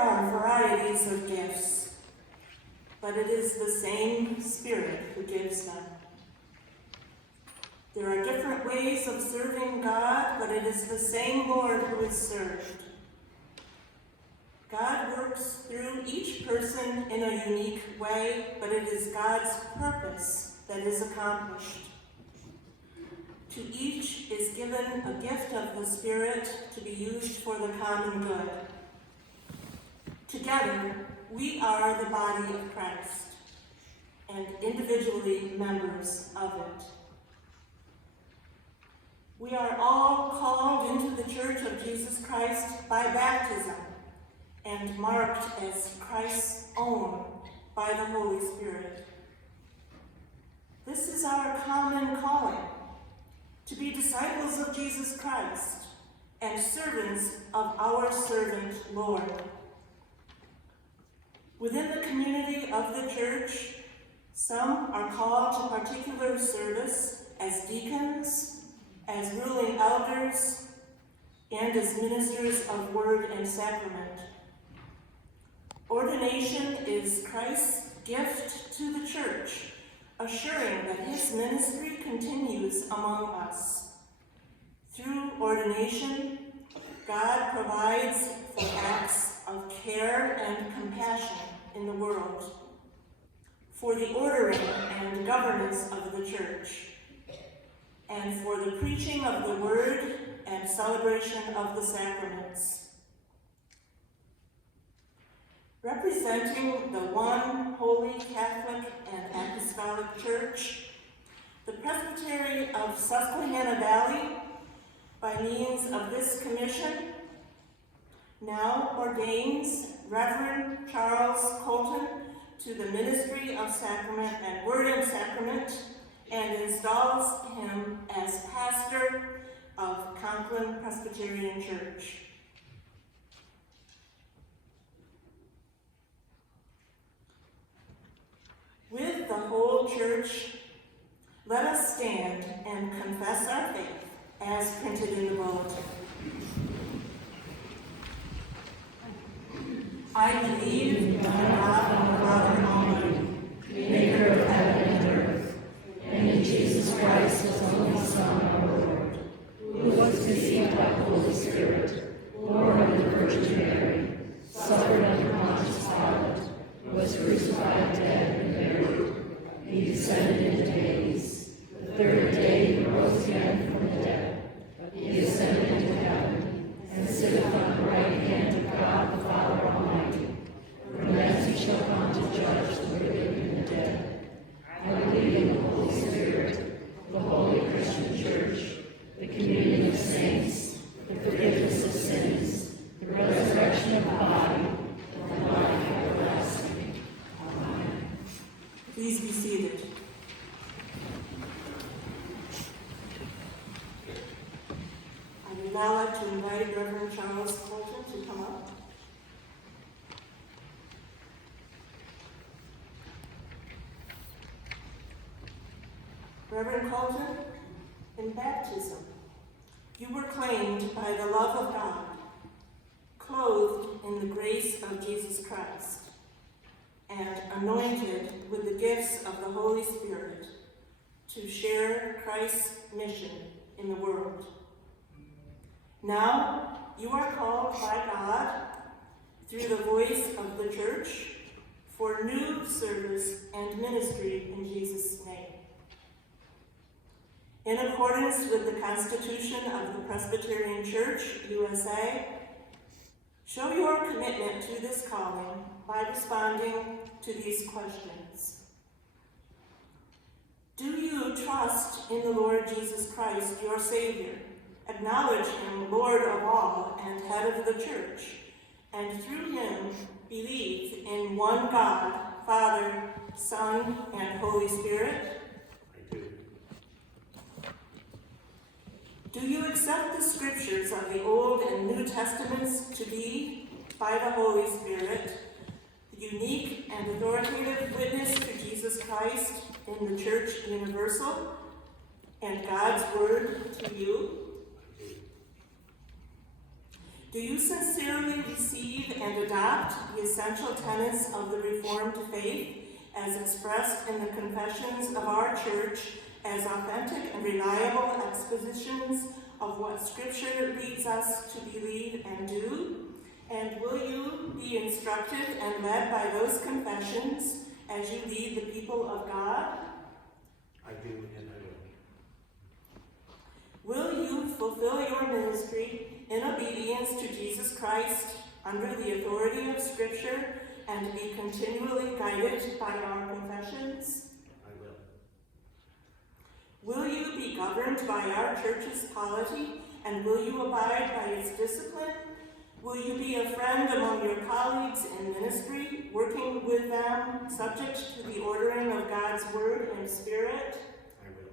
are varieties of gifts, but it is the same Spirit who gives them. There are different ways of serving God, but it is the same Lord who is served. God works through each person in a unique way, but it is God's purpose that is accomplished. To each is given a gift of the Spirit to be used for the common good. Together, we are the body of Christ, and individually members of it. We are all called into the Church of Jesus Christ by baptism and marked as Christ's own by the Holy Spirit. This is our common calling, to be disciples of Jesus Christ and servants of our servant Lord. Within the community of the church, some are called to particular service as deacons, as ruling elders, and as ministers of word and sacrament. Ordination is Christ's gift to the church, assuring that his ministry continues among us. Through ordination, God provides for acts of care and compassion in the world, for the ordering and governance of the church, and for the preaching of the word and celebration of the sacraments. Representing the one holy Catholic and Apostolic Church, the Presbyterian of Susquehanna Valley, by means of this commission, now ordains Reverend Charles Colton to the ministry of sacrament and word and sacrament, and installs him as pastor of Conklin Presbyterian Church. With the whole church, let us stand and confess our faith as printed in the bulletin. I believe in God, the Father Almighty, maker of heaven and earth, and in Jesus Christ, his only Son, our Lord, who was conceived by the Holy Spirit, born of the Virgin Mary, suffered under Pontius Pilate, was crucified, dead, and buried. He descended into Hades. The third day he rose again from the dead. He ascended into heaven, and sitteth on the right hand of God the Father Almighty. From thence he shall come to judge the living and the dead. I believe in the Holy Spirit, the holy Christian Church, the communion of saints, the forgiveness of sins, the resurrection of the body, and life everlasting. Amen. Please be seated. I would now like to invite Reverend Charles Colton to come up. Reverend Colton, in baptism, you were claimed by the love of God, clothed in the grace of Jesus Christ, and anointed with the gifts of the Holy Spirit to share Christ's mission in the world. Now, you are called by God, through the voice of the church, for new service and ministry in Jesus' name. In accordance with the Constitution of the Presbyterian Church, USA, show your commitment to this calling by responding to these questions. Do you trust in the Lord Jesus Christ, your Savior, acknowledge him Lord of all and head of the church, and through him believe in one God, Father, Son, and Holy Spirit? I do. Do you accept the scriptures of the Old and New Testaments to be, by the Holy Spirit, the unique and authoritative witness to Jesus Christ in the Church Universal, and God's Word to you? Do you sincerely receive and adopt adopt the essential tenets of the Reformed faith as expressed in the confessions of our church as authentic and reliable expositions of what Scripture leads us to believe and do? And will you be instructed and led by those confessions as you lead the people of God? I do, and I will. Will you fulfill your ministry in obedience to Jesus Christ under the authority of Scripture and be continually guided by our confessions? I will. Will you be governed by our church's polity, and will you abide by its discipline? Will you be a friend among your colleagues in ministry, working with them, subject to the ordering of God's word and spirit? I will.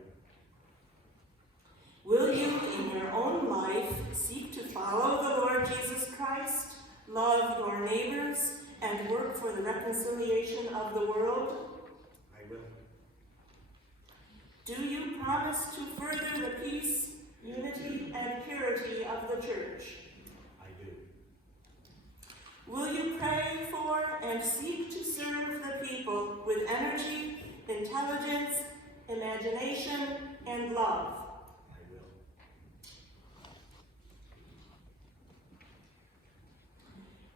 Will you, in your own life, seek to follow the Lord Jesus Christ, love your neighbors, and work for the reconciliation of the world? I will. Do you promise to further the peace, unity, and purity of the church? I do. Will you pray for and seek to serve the people with energy, intelligence, imagination, and love? I will.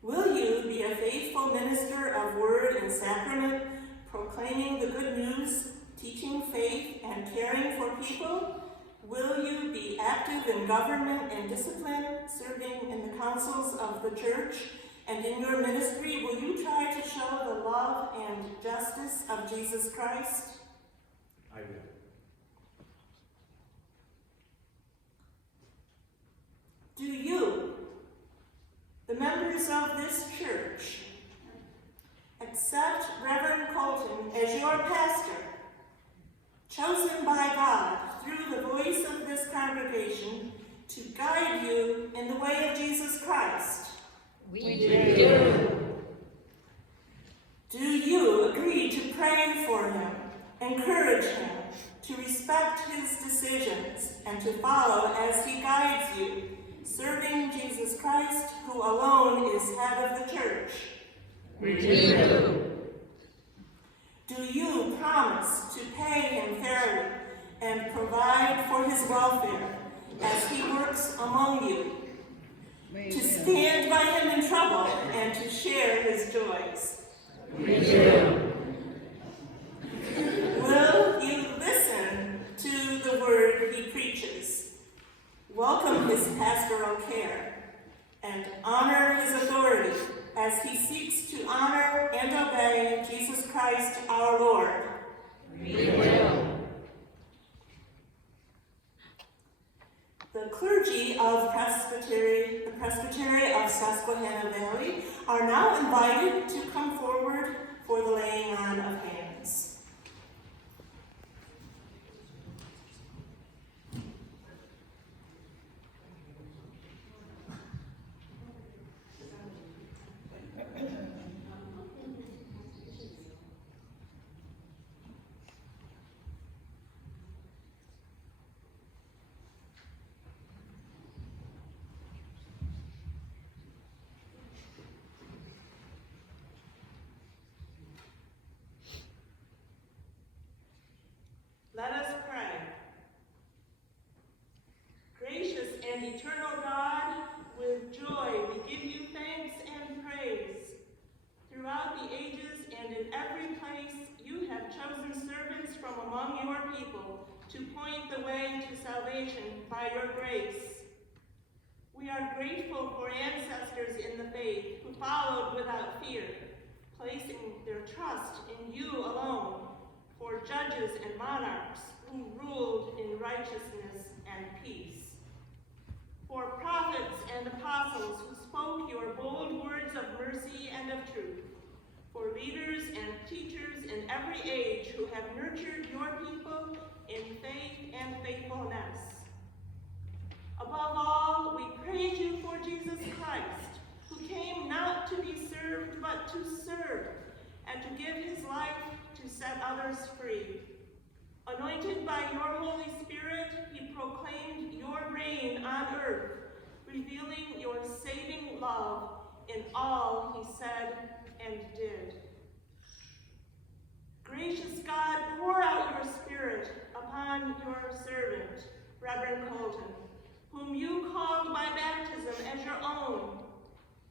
Will you be a faithful minister of word and sacrament, proclaiming the good news, teaching faith, and caring for people? Will you be active in government and discipline, serving in the councils of the church? And in your ministry, will you try to show the love and justice of Jesus Christ? I will. Do you, the members of this church, accept Reverend Colton as your pastor, chosen by God through the voice of this congregation to guide you in the way of Jesus Christ? We do. Do you agree to pray for him, encourage him, to respect his decisions, and to follow as he guides you, serving Jesus Christ, who alone is head of the church? We do. Do you promise to pay him fairly and provide for his welfare as he works among you, to stand by him in trouble and to share his joys? We do. Will you listen to the word he preaches, welcome his pastoral care, and honor his authority as he seeks to honor and obey Jesus Christ our Lord? We will. The clergy of the Presbytery of Susquehanna Valley are now invited to come forward for the laying on of hands. Let us pray. Gracious and eternal God, with joy we give you thanks and praise. Throughout the ages and in every place, you have chosen servants from among your people to point the way to salvation by your grace. We are grateful for ancestors in the faith who followed without fear, placing their trust in you alone, for judges and monarchs who ruled in righteousness and peace, for prophets and apostles who spoke your bold words of mercy and of truth, for leaders and teachers in every age who have nurtured your people in faith and faithfulness. Above all, we praise you for Jesus Christ, who came not to be served, but to serve, and to give his life to set others free. Anointed by your Holy Spirit, he proclaimed your reign on earth, revealing your saving love in all he said and did. Gracious God, pour out your Spirit upon your servant, Reverend Colton, whom you called by baptism as your own.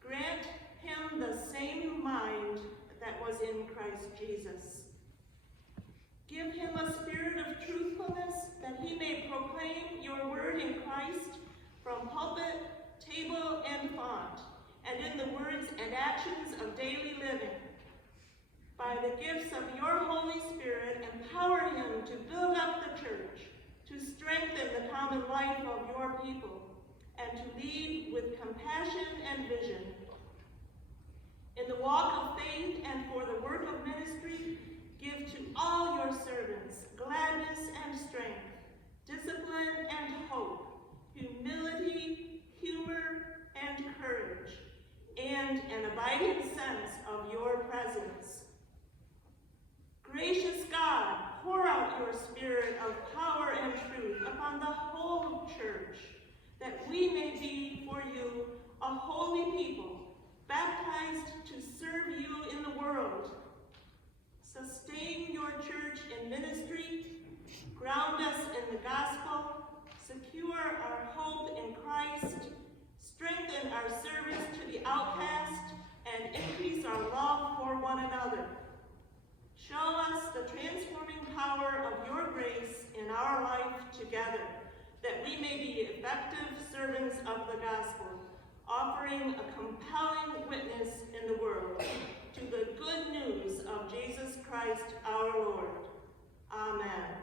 Grant him the same mind that was in Christ Jesus. Give him a spirit of truthfulness that he may proclaim your word in Christ from pulpit, table, and font, and in the words and actions of daily living. By the gifts of your Holy Spirit, empower him to build up the church, to strengthen the common life of your people, and to lead with compassion and vision. In the walk of faith and for the work of ministry, give to all your servants gladness and strength, discipline and hope, humility, humor, and courage, and an abiding sense of your presence. Gracious God, pour out your spirit of power and truth upon the whole church, that we may be for you a holy people, baptized to serve you in the world. Sustain your church in ministry, ground us in the gospel, secure our hope in Christ, strengthen our service to the outcast, and increase our love for one another. Show us the transforming power of your grace in our life together, that we may be effective servants of the gospel, offering a compelling witness in the world to the good news of Jesus Christ our Lord. Amen.